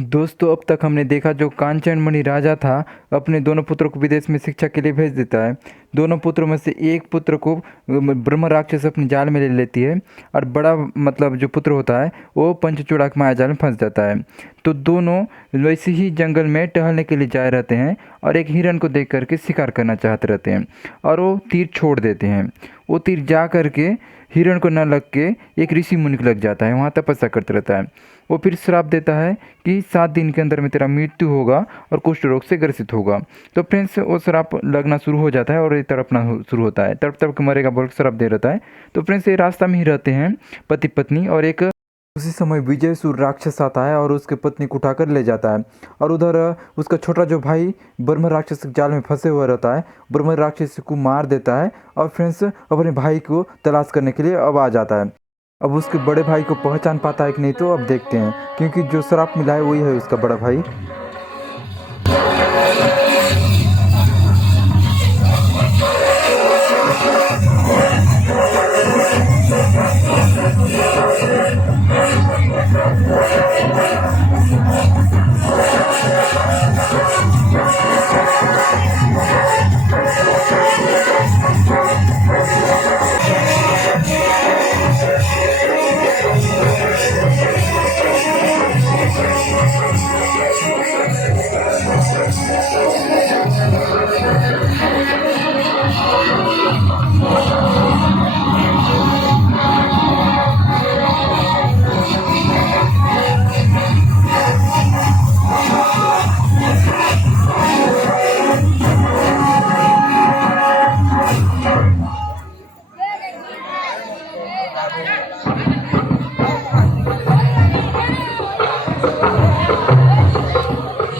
दोस्तों, अब तक हमने देखा जो कांचन मणि राजा था अपने दोनों पुत्रों को विदेश में शिक्षा के लिए भेज देता है। दोनों पुत्रों में से एक पुत्र को ब्रह्म राक्षस अपने जाल में ले लेती है और बड़ा मतलब जो पुत्र होता है वो पंचचूड़ाक माया जाल में फंस जाता है। तो दोनों वैसे ही जंगल में टहलने के लिए जाए रहते हैं और एक हिरन को देख करके शिकार करना चाहते रहते हैं और वो तीर छोड़ देते हैं। वो तीर जा करके हिरण को न लग के एक ऋषि मुनि को लग जाता है, वहाँ तपस्या करते रहता है। वो फिर श्राप देता है कि 7 दिन के अंदर में तेरा मृत्यु होगा और कुष्ठ रोग से ग्रसित होगा। तो फ्रेंड्स वो श्राप लगना शुरू हो जाता है और ये तड़पना शुरू होता है, तड़प तड़प के मरेगा बोल के श्राप दे रहता है। तो फ्रेंड्स ये रास्ता में ही रहते हैं पति पत्नी, और एक उसी समय विजयसुर राक्षस आता है और उसके पत्नी को उठाकर ले जाता है। और उधर उसका छोटा जो भाई ब्रह्म राक्षस के जाल में फंसे हुआ रहता है, ब्रह्म राक्षस को मार देता है और फ्रेंड्स अपने भाई को तलाश करने के लिए अब आ जाता है। अब उसके बड़े भाई को पहचान पाता है कि नहीं, तो अब देखते हैं, क्योंकि जो श्राप मिला है वही है उसका बड़ा भाई।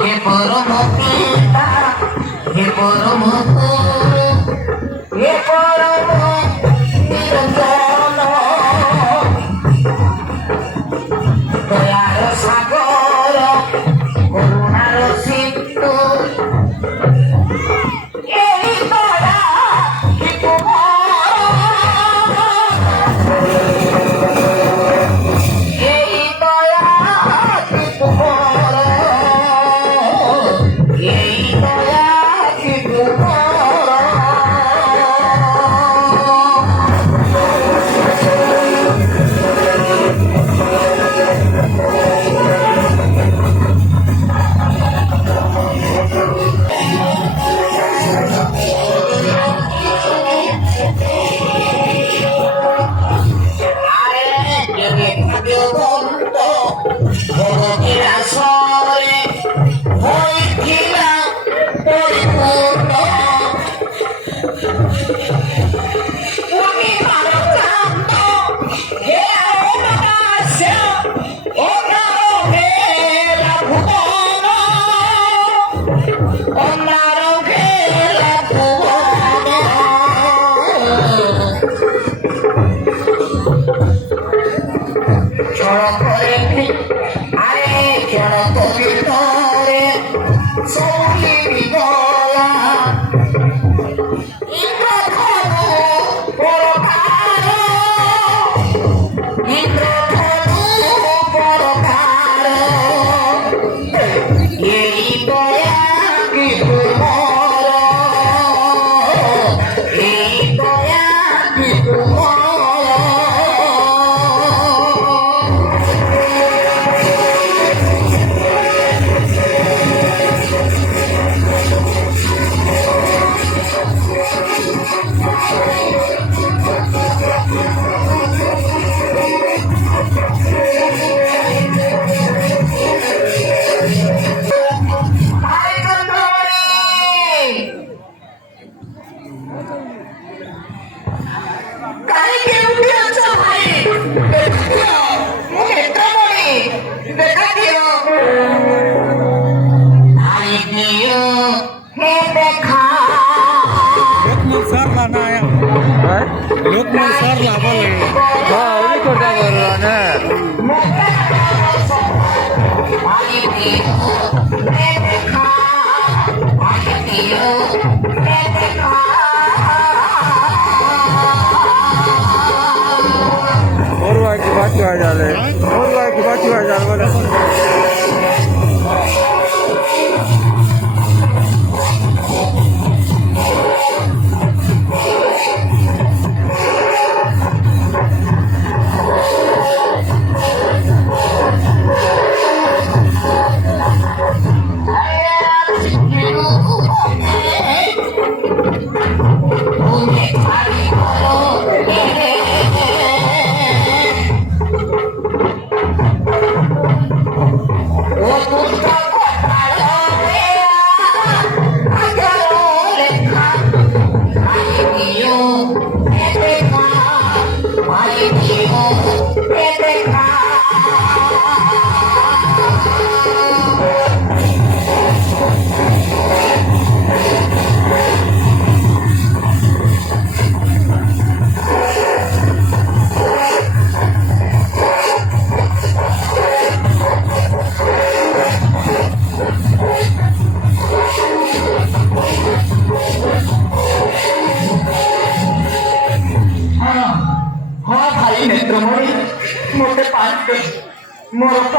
हे परम पिता हे परम गुरु हे परम निरंजन दयार सागर करुणार सिंधु এই দয়া কি এই দয়া কি এই দয়া কি Lukman Sarla boleh. ini kota Corona. और वाई की बात आ जाले, और वाई की बात आ जाले बोले।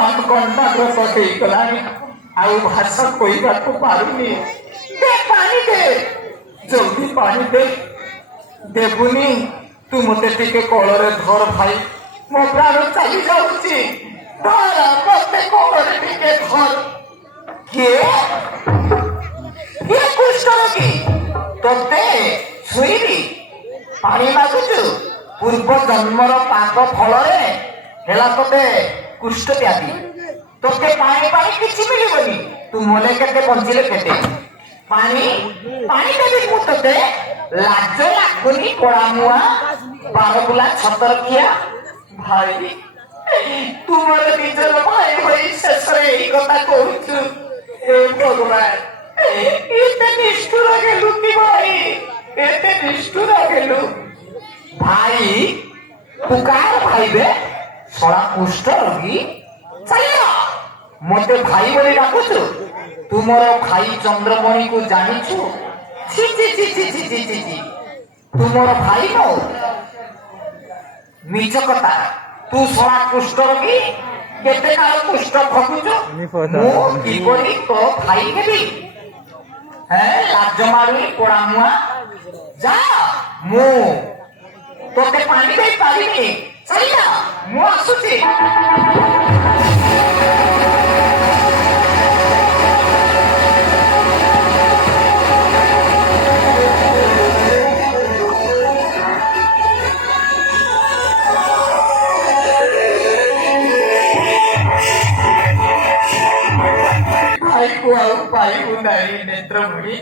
ବର୍ତ୍ତମାନ କଣ୍ଟାଗ୍ରସ୍ତ ହେଇଗଲାଣି ଆଉ ଭାଷା କହିବାକୁ ପାରୁନି। ଦେ ପାଣି ଦେ, ଜଲ୍ଦି ପାଣି ଦେ। ଦେବୁନି, ତୁ ମତେ ଟିକେ କୋଳରେ ଧର ଭାଇ, ମୋ ପ୍ରାଣ ଚାଲି ଯାଉଛି। ଧର ମତେ କୋଳରେ ଟିକେ ଧର। କିଏ କିଏ କୁଷ୍ଠର କି ତତେ ଛୁଇଁବି ପାଣି ମାଗୁଛୁ? ପୂର୍ବ ଜନ୍ମର ପାପ ଫଳରେ ହେଲା ତତେ କୁଷ୍ଠ ବ୍ୟାଧି। ତତେ ପାଣି ପାଣି କିଛି ମିଳିବନି। ତୁ ମଲେ କେତେ ବଞ୍ଚିଲେ କେତେ? ପାଣି ପାଣି ଦେବି ମୁଁ ତତେ? ଲାଜ ଲାଗୁନି ପଳାମୁଆ ବାରବୁଲା ଛତରଖିଆ? ଭାଇ ତୁମର ନିଜର ଭାଇ ଭାଇ ଶେଷରେ ଏଇ କଥା କହୁଛୁ? ଏ ଭଗବାନ, ଏତେ ନିଷ୍ଠୁର ହେଲୁ କି ଭାଇ? ଏତେ ନିଷ୍ଠୁର ହେଲୁ ଭାଇ? ତୁ କାହାର ଭାଇ ବେ? ଶଳା କୁଷ୍ଠ ରୋଗୀ। ଚାଲ, ମତେ ଭାଇ ବୋଲି ଡାକୁଛୁ? ତୁମର ଭାଇ ଚନ୍ଦ୍ରମଣିକୁ ଜାଣିଛୁ? ଛି ଛି ଛି ଛି ଛି ଛି ଛି ଛି। ତୁମର ଭାଇ ନ ମିଛ କଥା। ତୁ ଶଳା କୁଷ୍ଠ ରୋଗୀ, କେତେ କାଳ କୁଷ୍ଠ ଭୋଗୁଛୁ? ମୁଁ କିପରି ତୋ ଭାଇ ହେବି? ଲାଜ ମାରୁନି ପୋଡ଼ାମୁଆ? ଯା, ମୁଁ ତୋତେ ପାଣି ଦେଇ ପାରିନି। ଚାଲ, ମୁଁ ଆସୁଛି। ଭାଇକୁ ଆଉ ପାଇବୁ ନାହିଁ ନେତ୍ରମଣି।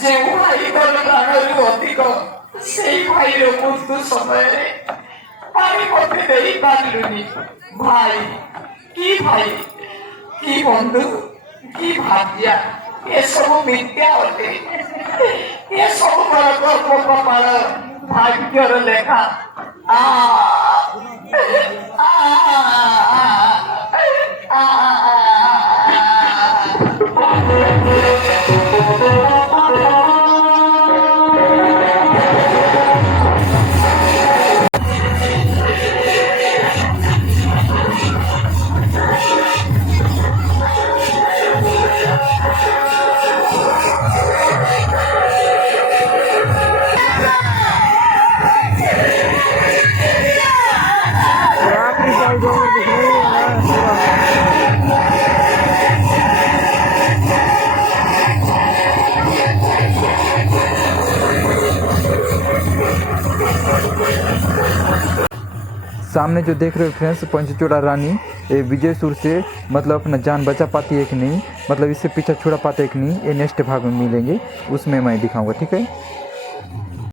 ଯେଉଁ ଭାଇ ତୋର ପ୍ରାଣରୁ ଅଧିକ, ସେଇ ଭାଇର ମୃତ୍ୟୁ ସମୟରେ ପାଣି ମତେ ଦେଇ ପାରିଲୁନି। ଭାଇ କି ଭାଇ, କି ବନ୍ଧୁ, କି ଭାଗ୍ୟା, ଏସବୁ ମିଥ୍ୟା ଅଟେ। ଏସବୁ ମୋର ଗର୍ବ କପାଳ, ଭାଗ୍ୟର ଲେଖା। ଆ सामने जो देख रहे हो फ्रेंड्स, पंचचूड़ा रानी ये विजयसुर से मतलब अपना जान बचा पाती है कि नहीं, मतलब इससे पीछा छुड़ा पाते है कि नहीं, ये नेक्स्ट भाग में मिलेंगे, उसमें मैं दिखाऊंगा। ठीक है।